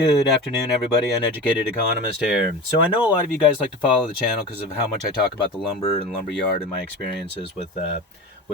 Good afternoon, everybody. Uneducated Economist here. So I know a lot of you guys like to follow the channel because of how much I talk about the lumber and lumber yard and my experiences with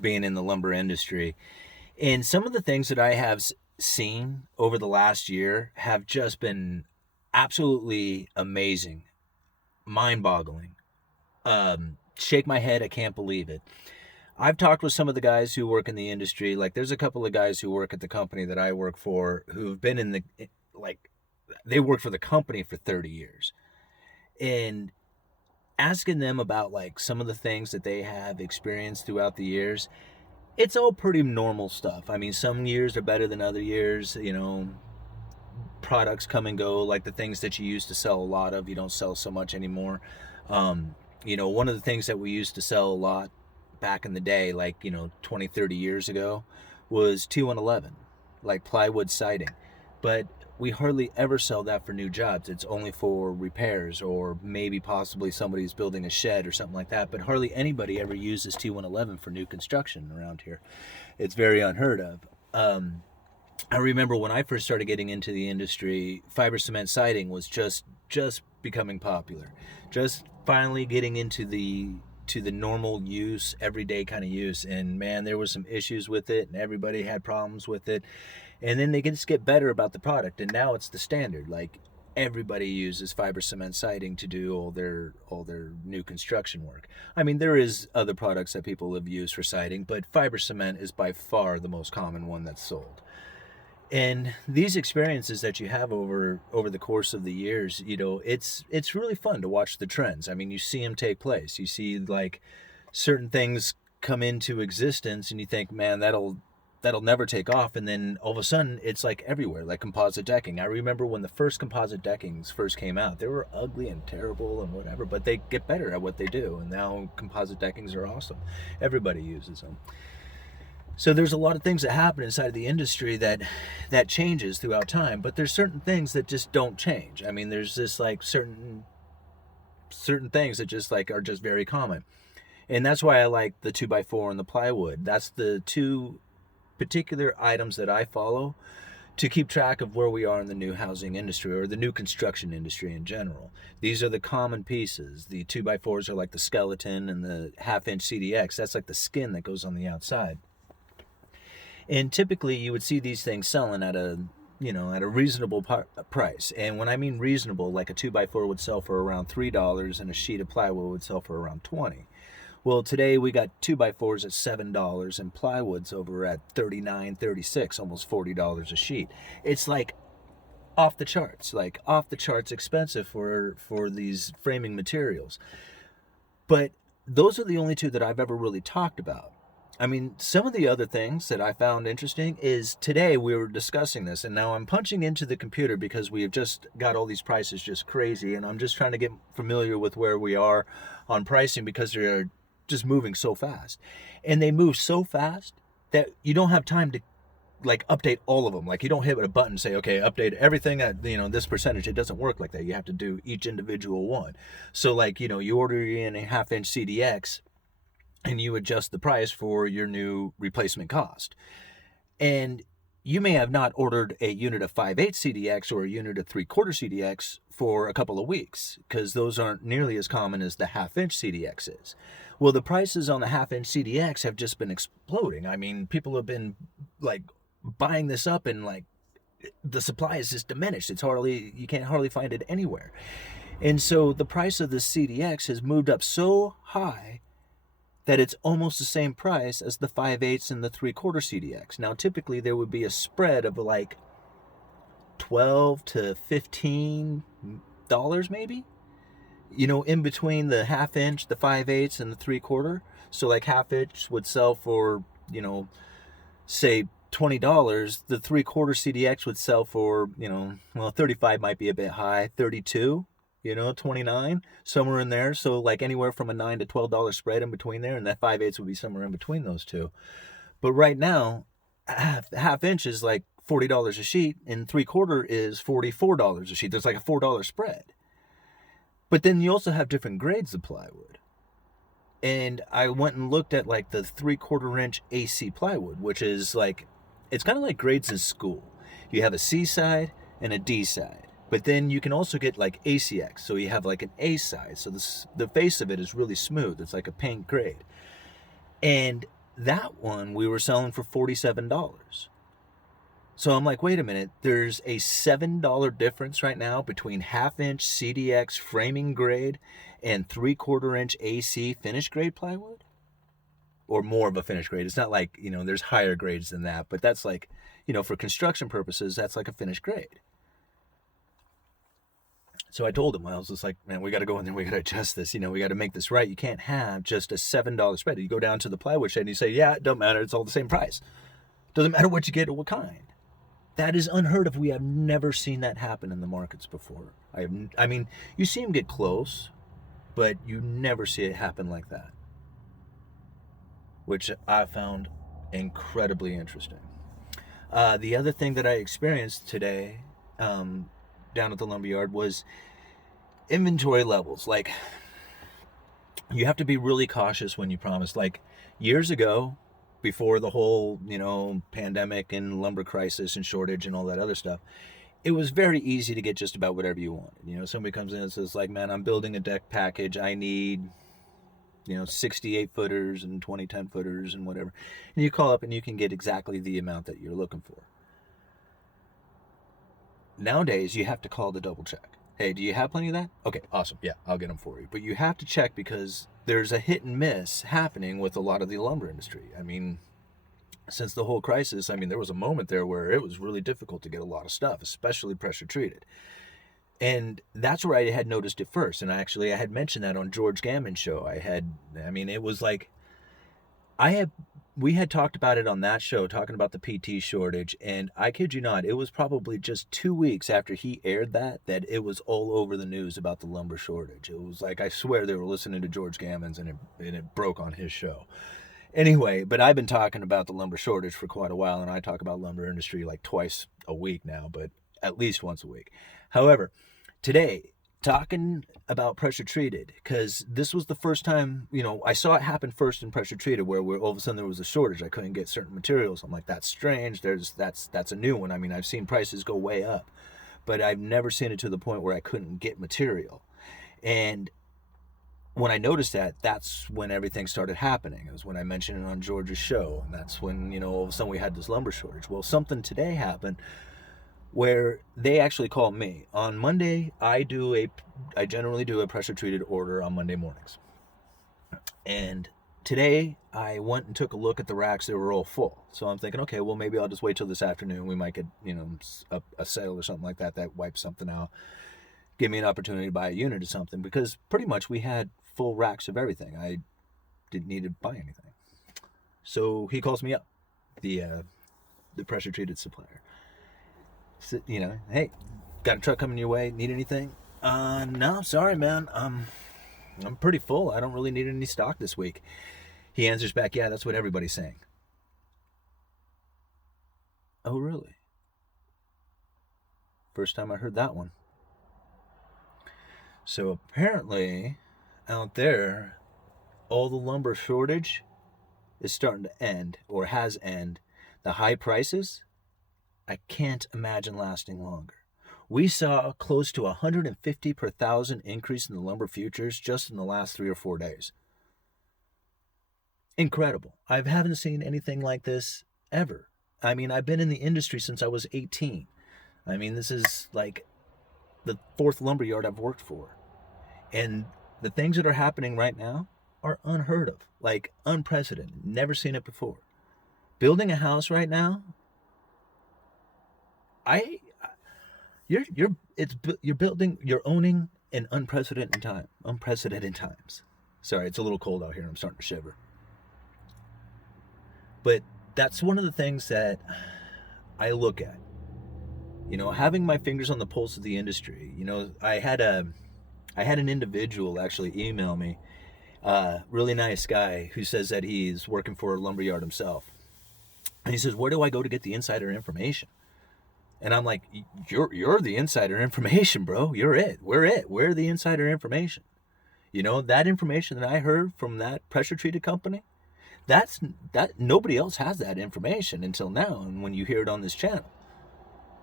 being in the lumber industry. And some of the things that I have seen over the last year have just been absolutely amazing, mind-boggling. Shake my head, I can't believe it. I've talked with some of the guys who work in the industry. Like, there's a couple of guys who work at the company that I work for who've been in the, like, they worked for the company for 30 years. And asking them about, like, some of the things that they have experienced throughout the years, it's all pretty normal stuff. I mean, some years are better than other years. Products come and go, like the things that you used to sell a lot of, you don't sell so much anymore. One of the things that we used to sell a lot back in the day, like 20, 30 years ago, was 2-1-11, like plywood siding. But we hardly ever sell that for new jobs. It's only for repairs, or maybe possibly somebody's building a shed or something like that. But hardly anybody ever uses 2-1-11 for new construction around here. It's very unheard of. I remember when I first started getting into the industry, fiber cement siding was just becoming popular, just finally getting into the normal use, everyday kind of use. And man, there was some issues with it, and everybody had problems with it. And then they just get better about the product, and now it's the standard. Like, everybody uses fiber cement siding to do all their new construction work. I mean, there is other products that people have used for siding, but fiber cement is by far the most common one that's sold. And these experiences that you have over the course of the years, it's really fun to watch the trends. I mean, you see them take place. You see, like, certain things come into existence, and you think, man, that'll never take off. And then all of a sudden, it's like everywhere, like composite decking. I remember when the first composite deckings first came out, they were ugly and terrible and whatever, but they get better at what they do. And now composite deckings are awesome. Everybody uses them. So there's a lot of things that happen inside of the industry that changes throughout time, but there's certain things that just don't change. I mean, there's this, like, certain things that just, like, are just very common. And that's why I like the 2x4 and the plywood. That's the two particular items that I follow to keep track of where we are in the new housing industry, or the new construction industry in general. These are the common pieces. The 2x4s are like the skeleton, and the 1/2-inch CDX, that's like the skin that goes on the outside. And typically you would see these things selling at a reasonable price. And when I mean reasonable, like a 2x4 would sell for around $3, and a sheet of plywood would sell for around $20. Well, today we got 2x4s at $7, and plywood's over at $39, $36, almost $40 a sheet. It's like off the charts expensive for these framing materials. But those are the only two that I've ever really talked about. I mean, some of the other things that I found interesting is, today we were discussing this, and now I'm punching into the computer because we have just got all these prices just crazy, and I'm just trying to get familiar with where we are on pricing, because they're just moving so fast. And they move so fast that you don't have time to, like, update all of them. Like, you don't hit a button and say, okay, update everything at this percentage. It doesn't work like that. You have to do each individual one. So, like, you order in a 1/2-inch CDX, and you adjust the price for your new replacement cost. And you may have not ordered a unit of 5/8 CDX or a unit of 3/4 CDX for a couple of weeks, because those aren't nearly as common as the 1/2-inch CDX is. Well, the prices on the 1/2-inch CDX have just been exploding. I mean, people have been, like, buying this up, and, like, the supply is just diminished. You can't hardly find it anywhere. And so the price of the CDX has moved up so high that it's almost the same price as the 5/8 and the 3/4 CDX. Now, typically there would be a spread of like $12 to $15 maybe, in between the 1/2-inch, the 5/8, and the 3/4. So, like, 1/2-inch would sell for, say $20. The 3/4 CDX would sell for, 35 might be a bit high, 32. 29, somewhere in there. So, like, anywhere from a $9 to $12 spread in between there, and that 5/8 would be somewhere in between those two. But right now, 1/2-inch is like $40 a sheet, and 3/4 is $44 a sheet. There's like a $4 spread. But then you also have different grades of plywood. And I went and looked at, like, the 3/4-inch AC plywood, which is like, it's kind of like grades in school. You have a C side and a D side. But then you can also get like ACX, so you have like an A size. So the face of it is really smooth. It's like a paint grade. And that one we were selling for $47. So I'm like, wait a minute, there's a $7 difference right now between half-inch CDX framing grade and 3/4-inch AC finish grade plywood? Or more of a finish grade. It's not like, there's higher grades than that, but that's like, for construction purposes, that's like a finish grade. So I told him, I was just like, man, we got to go in there, we got to adjust this, we got to make this right. You can't have just a $7 spread. You go down to the plywood shed and you say, yeah, it don't matter, it's all the same price. Doesn't matter what you get or what kind. That is unheard of. We have never seen that happen in the markets before. I mean, you see them get close, but you never see it happen like that, which I found incredibly interesting. The other thing that I experienced today down at the lumberyard was inventory levels. Like, you have to be really cautious when you promise. Like, years ago, before the whole, pandemic and lumber crisis and shortage and all that other stuff, it was very easy to get just about whatever you wanted. Somebody comes in and says, like, man, I'm building a deck package. I need 68 footers and 20 10 footers and whatever. And you call up and you can get exactly the amount that you're looking for. Nowadays, you have to call to double check. Hey, do you have plenty of that? Okay, awesome. Yeah, I'll get them for you. But you have to check because there's a hit and miss happening with a lot of the lumber industry. I mean, since the whole crisis, there was a moment there where it was really difficult to get a lot of stuff, especially pressure treated. And that's where I had noticed it first. And I had mentioned that on George Gammon's show. It was like, we had talked about it on that show, talking about the PT shortage. And I kid you not, it was probably just 2 weeks after he aired that it was all over the news about the lumber shortage. It was like, I swear they were listening to George Gammon's and it broke on his show. Anyway, but I've been talking about the lumber shortage for quite a while, and I talk about lumber industry like twice a week now, but at least once a week. However, today, talking about pressure treated, because this was the first time, I saw it happen first in pressure treated, where all of a sudden there was a shortage. I couldn't get certain materials. I'm like, that's strange. That's a new one. I've seen prices go way up, but I've never seen it to the point where I couldn't get material. And when I noticed that, that's when everything started happening. It was when I mentioned it on George's show, and that's when, all of a sudden we had this lumber shortage. Well, something today happened where they actually called me. On Monday, I generally do a pressure treated order on Monday mornings. And today I went and took a look at the racks. They were all full. So I'm thinking, okay, well, maybe I'll just wait till this afternoon. We might get, a sale or something like that wipes something out. Give me an opportunity to buy a unit or something, because pretty much we had full racks of everything. I didn't need to buy anything. So he calls me up, the pressure treated supplier. So, hey, got a truck coming your way, need anything? No, sorry, man. I'm pretty full. I don't really need any stock this week. He answers back, yeah, that's what everybody's saying. Oh, really? First time I heard that one. So apparently, out there, all the lumber shortage is starting to end, or has ended. The high prices, I can't imagine lasting longer. We saw close to 150 per thousand increase in the lumber futures just in the last 3 or 4 days. Incredible. I haven't seen anything like this ever. I've been in the industry since I was 18. This is like the 4th lumberyard I've worked for. And the things that are happening right now are unheard of, like unprecedented. Never seen it before. Building a house right now, you're owning an unprecedented times. Sorry, it's a little cold out here. I'm starting to shiver. But that's one of the things that I look at. Having my fingers on the pulse of the industry. I had an individual actually email me, really nice guy, who says that he's working for a lumberyard himself. And he says, where do I go to get the insider information? And I'm like, you're the insider information, bro. You're it. We're the insider information. That information that I heard from that pressure treated company, that nobody else has that information until now, and when you hear it on this channel.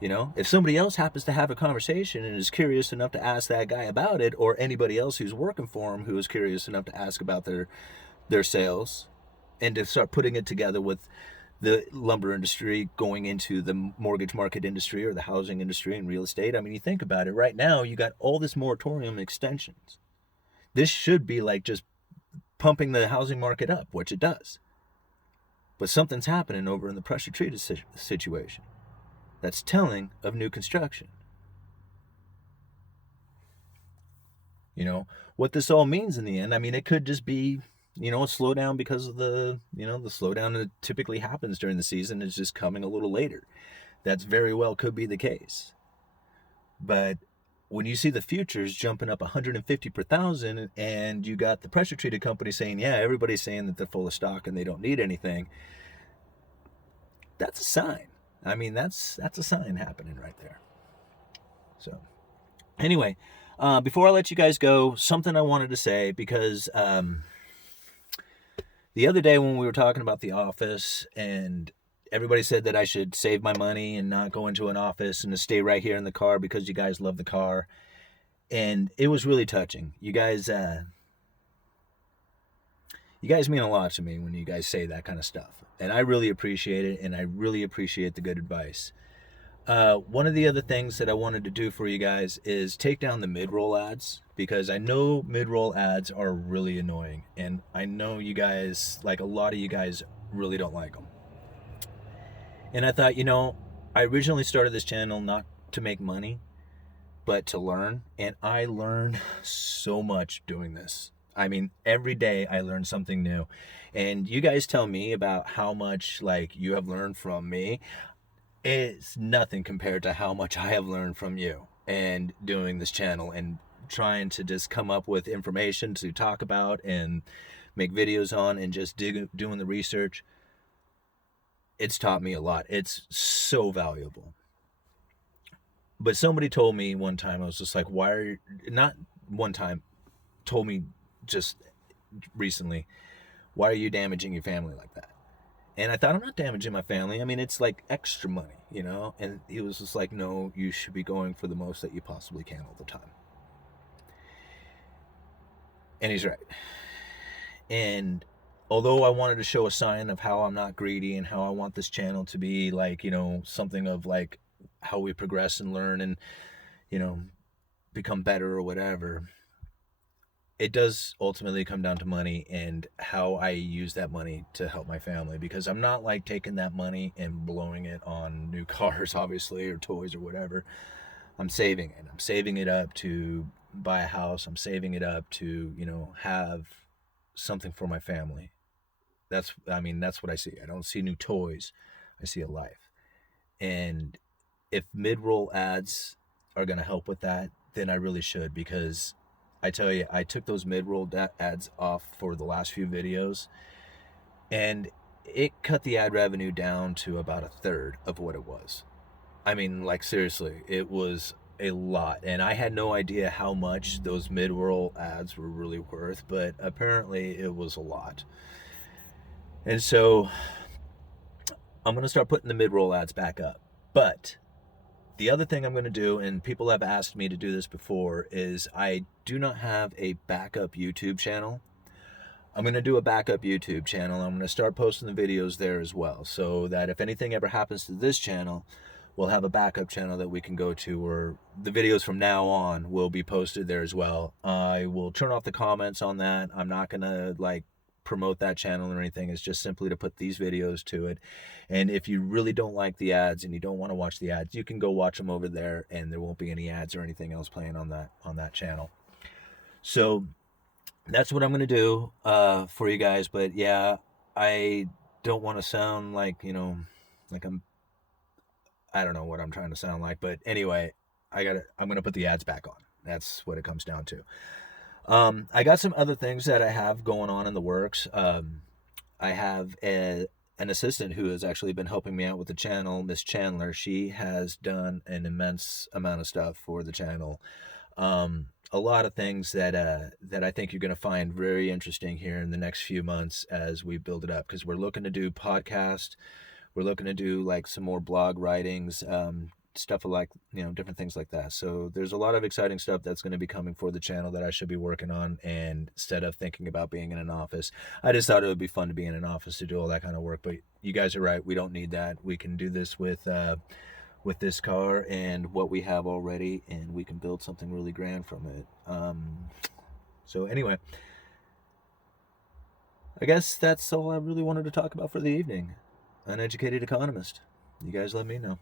You know, if somebody else happens to have a conversation and is curious enough to ask that guy about it, or anybody else who's working for him who is curious enough to ask about their sales, and to start putting it together with the lumber industry going into the mortgage market industry or the housing industry and real estate. I mean, you think about it right now, you got all this moratorium extensions. This should be like just pumping the housing market up, which it does. But something's happening over in the pressure treated situation that's telling of new construction. You know, what this all means in the end, I mean, it could just be, you know, a slowdown because of the slowdown that typically happens during the season is just coming a little later. That's very well could be the case. But when you see the futures jumping up 150 per thousand, and you got the pressure treated company saying, yeah, everybody's saying that they're full of stock and they don't need anything, that's a sign. I mean, that's a sign happening right there. So anyway, before I let you guys go, something I wanted to say, because the other day when we were talking about the office, and everybody said that I should save my money and not go into an office and to stay right here in the car because you guys love the car. And it was really touching. You guys mean a lot to me when you guys say that kind of stuff. And I really appreciate it, and I really appreciate the good advice. One of the other things that I wanted to do for you guys is take down the mid-roll ads, because I know mid-roll ads are really annoying, and I know you guys, like a lot of you guys, really don't like them. And I thought, you know, I originally started this channel not to make money, but to learn, and I learn so much doing this. I mean, every day I learn something new, and you guys tell me about how much like you have learned from me. It's nothing compared to how much I have learned from you and doing this channel and trying to just come up with information to talk about and make videos on and just doing the research. It's taught me a lot. It's so valuable. But somebody told me one time, I was just like, why are you, not one time, told me just recently, why are you damaging your family like that? And I thought, I'm not damaging my family. I mean, it's like extra money, you know? And he was just like, no, you should be going for the most that you possibly can all the time. And he's right. And although I wanted to show a sign of how I'm not greedy and how I want this channel to be like, you know, something of like how we progress and learn and, you know, become better or whatever, it does ultimately come down to money and how I use that money to help my family, because I'm not like taking that money and blowing it on new cars, obviously, or toys or whatever. I'm saving it. I'm saving it up to buy a house. I'm saving it up to, you know, have something for my family. That's what I see. I don't see new toys. I see a life. And if mid-roll ads are going to help with that, then I really should, because I tell you, I took those mid-roll ads off for the last few videos, and it cut the ad revenue down to about a third of what it was. I mean, like seriously, it was a lot, and I had no idea how much those mid-roll ads were really worth, but apparently it was a lot. And so I'm going to start putting the mid-roll ads back up. But the other thing I'm going to do, and people have asked me to do this before, is I do not have a backup YouTube channel. I'm going to do a backup YouTube channel. I'm going to start posting the videos there as well, so that if anything ever happens to this channel, we'll have a backup channel that we can go to, or the videos from now on will be posted there as well. I will turn off the comments on that. I'm not going to like promote that channel or anything. It's just simply to put these videos to it. And if you really don't like the ads and you don't want to watch the ads, you can go watch them over there, and there won't be any ads or anything else playing on that channel. So that's what I'm going to do for you guys. But yeah, I don't want to sound like, you know, like I don't know what I'm trying to sound like, but anyway, I'm going to put the ads back on. That's what it comes down to. I got some other things that I have going on in the works. I have an assistant who has actually been helping me out with the channel, Miss Chandler. She has done an immense amount of stuff for the channel. A lot of things that I think you're going to find very interesting here in the next few months as we build it up, because we're looking to do podcasts. We're looking to do like some more blog writings, stuff like, different things like that. So there's a lot of exciting stuff that's going to be coming for the channel that I should be working on. And instead of thinking about being in an office, I just thought it would be fun to be in an office to do all that kind of work. But you guys are right. We don't need that. We can do this with this car and what we have already, and we can build something really grand from it. So anyway, I guess that's all I really wanted to talk about for the evening. Uneducated Economist. You guys let me know.